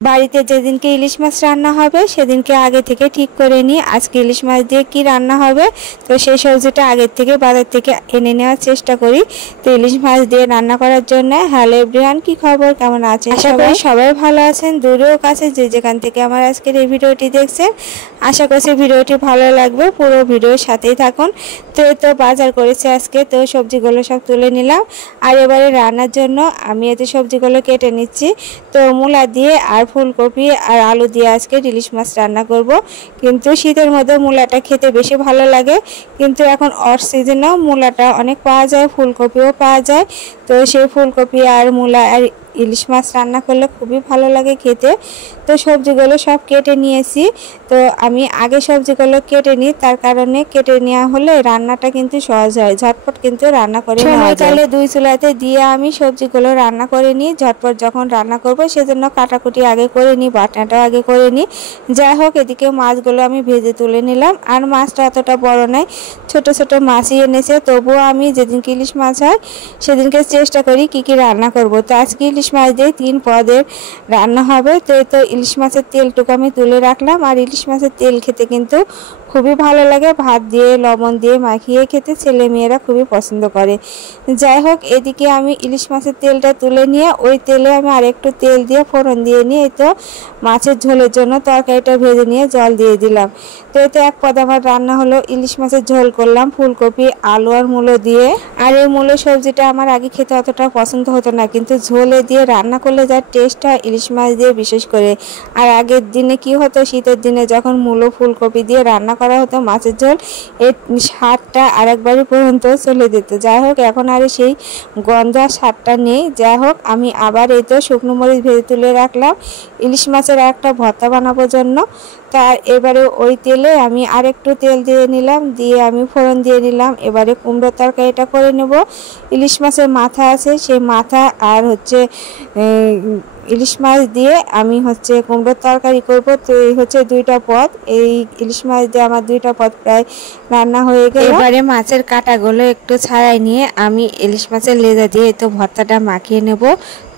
বাড়িতে যেদিনকে ইলিশ মাছ রান্না হবে সেদিনকে আগে থেকে ঠিক করে নিই আজকে ইলিশ মাছ দিয়ে কি রান্না হবে। তো সেই সবজিটা আগের থেকে বাজার থেকে এনে নেওয়ার চেষ্টা করি। তো ইলিশ মাছ দিয়ে রান্না করার জন্য হ্যালো এভরিওয়ান, কি খবর, কেমন আছেন? আশা করি সবাই ভালো আছেন, দূরেও কাছে যে যেখান থেকে আমার আজকের এই ভিডিওটি দেখছেন। আশা করছি ভিডিওটি ভালো লাগবে, পুরো ভিডিওর সাথেই থাকুন। তো বাজার করেছে আজকে, তো সবজিগুলো সব তুলে নিলাম। আর এবারে রান্নার জন্য আমি এতে সবজিগুলো কেটে নিচ্ছি। তো মূলা দিয়ে আর ফুলকপি আর আলু দিয়ে আজকে ইলিশ মাছ রান্না করব। কিন্তু শীতের মধ্যে মূলাটা খেতে বেশি ভালো লাগে, কিন্তু এখন অফ সিজনেও মূলাটা অনেক পাওয়া যায়, ফুলকপিও পাওয়া যায়। তো সেই ফুলকপি আর মূলা আর ইলিশ মাছ রান্না করলে খুবই ভালো লাগে খেতে। তো সবজিগুলো সব কেটে নিয়েছি। তো আমি আগে সবজিগুলো কেটে নিই, তার কারণে কেটে নেওয়া হলে রান্নাটা কিন্তু সহজ হয়, ঝটপট কিন্তু রান্না করে নেওয়া যায়। তাহলে দুই চুলাতে দিয়ে আমি সবজিগুলো রান্না করে নিই, ঝটপট যখন রান্না করব সেজন্য কাটাকুটি আগে করে নিই, বাটনাটাও আগে করে নিই। যাই হোক, এদিকে মাছগুলো আমি ভেজে তুলে নিলাম। আর মাছটা এতটা বড় নয়, ছোট ছোট মাছই এনেছে। তবুও আমি যেদিনকে ইলিশ মাছ হয় সেদিনকে চেষ্টা করি কি কি রান্না করব। তো আজকে ইলিশ মাছ দিয়ে 3 পদের রান্না হবে। তো ইলিশ মাছের তেলটুকু আমি তুলে রাখলাম। আর ইলিশ মাছের তেল খেতে কিন্তু খুবই ভালো লাগে, ভাত দিয়ে লবণ দিয়ে মাখিয়ে খেতে ছেলে মেয়েরা খুবই পছন্দ করে। যাই হোক, এদিকে আমি ইলিশ মাছের তেলটা তুলে নিয়ে ওই তেলে আমি আরেকটু তেল দিয়ে ফোড়ন দিয়ে নিয়ে তো মাছের ঝোলের জন্য তরকারিটা ভেজে নিয়ে জল দিয়ে দিলাম। তো এতে 1 পদ আমার রান্না হলো। ইলিশ মাছের ঝোল করলাম ফুলকপি আলু আর মূলো দিয়ে। আর এই মূলো সবজিটা আমার আগে খেতে অতটা পছন্দ হতো না, কিন্তু ঝোলে দিয়ে রান্না করলে যার টেস্ট হয় ইলিশ মাছ দিয়ে বিশেষ করে। আর আগের দিনে কি হতো, শীতের দিনে যখন মূলো ফুলকপি দিয়ে রান্না করা হতো মাছের ঝোল, এর স্বাদটা আরেকবারই পর্যন্ত চলে যেত। যাই হোক, এখন আর সেই গন্ধ আর স্বাদটা নেই। যাই হোক, আমি আবার এই তো শুকনো মরিচ ভেজে তুলে রাখলাম ইলিশ মাছের একটা ভর্তা বানানোর জন্য। তার এবারে ওই তেলে আমি আরেকটু তেল দিয়ে নিলাম, দিয়ে আমি ফোড়ন দিয়ে নিলাম। এবারে কুমড়োর তরকারিটা করে নেব। ইলিশ মাছের মাথা আছে, সেই মাথা আর হচ্ছে ইলিশ মাছ দিয়ে আমি কুমড়োর তরকারি করব। তো এই 2টা পদ, এই ইলিশ মাছ দিয়ে আমার 2টা পদ প্রায় রান্না হয়ে গেল। এবারে মাছের কাঁটাগুলো একটু ছাড়াই নিয়ে আমি ইলিশ মাছের লেজা দিয়ে তো ভর্তাটা মাখিয়ে নেব।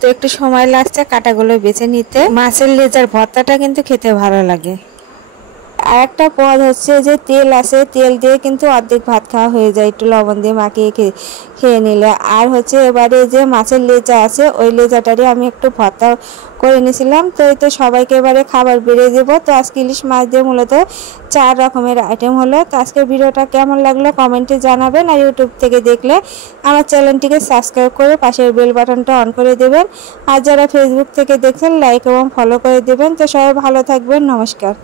তো একটু সময় লাগছে কাঁটাগুলো বেছে নিতে। মাছের লেজার ভর্তাটা কিন্তু খেতে ভালো লাগে। আর একটা পদ হচ্ছে যে তেল আছে, তেল দিয়ে কিন্তু অর্ধেক ভাত খাওয়া হয়ে যায় একটু লবণ দিয়ে মাখিয়ে খেয়ে নিলে। আর এবারে যে মাছের লেজা আছে ওই লেজাটারই আমি একটু ভর্তা করে নিয়েছিলাম। তো এই তো সবাইকে এবারে খাবার বেড়ে দেবো। তো আজকে ইলিশ মাছ দিয়ে মূলত 4 রকমের আইটেম হলো। তো আজকের ভিডিওটা কেমন লাগলো কমেন্টে জানাবেন। আর ইউটিউব থেকে দেখলে আমার চ্যানেলটিকে সাবস্ক্রাইব করে পাশের বেল বাটনটা অন করে দেবেন। আর যারা ফেসবুক থেকে দেখছেন লাইক এবং ফলো করে দেবেন। তো সবাই ভালো থাকবেন, নমস্কার।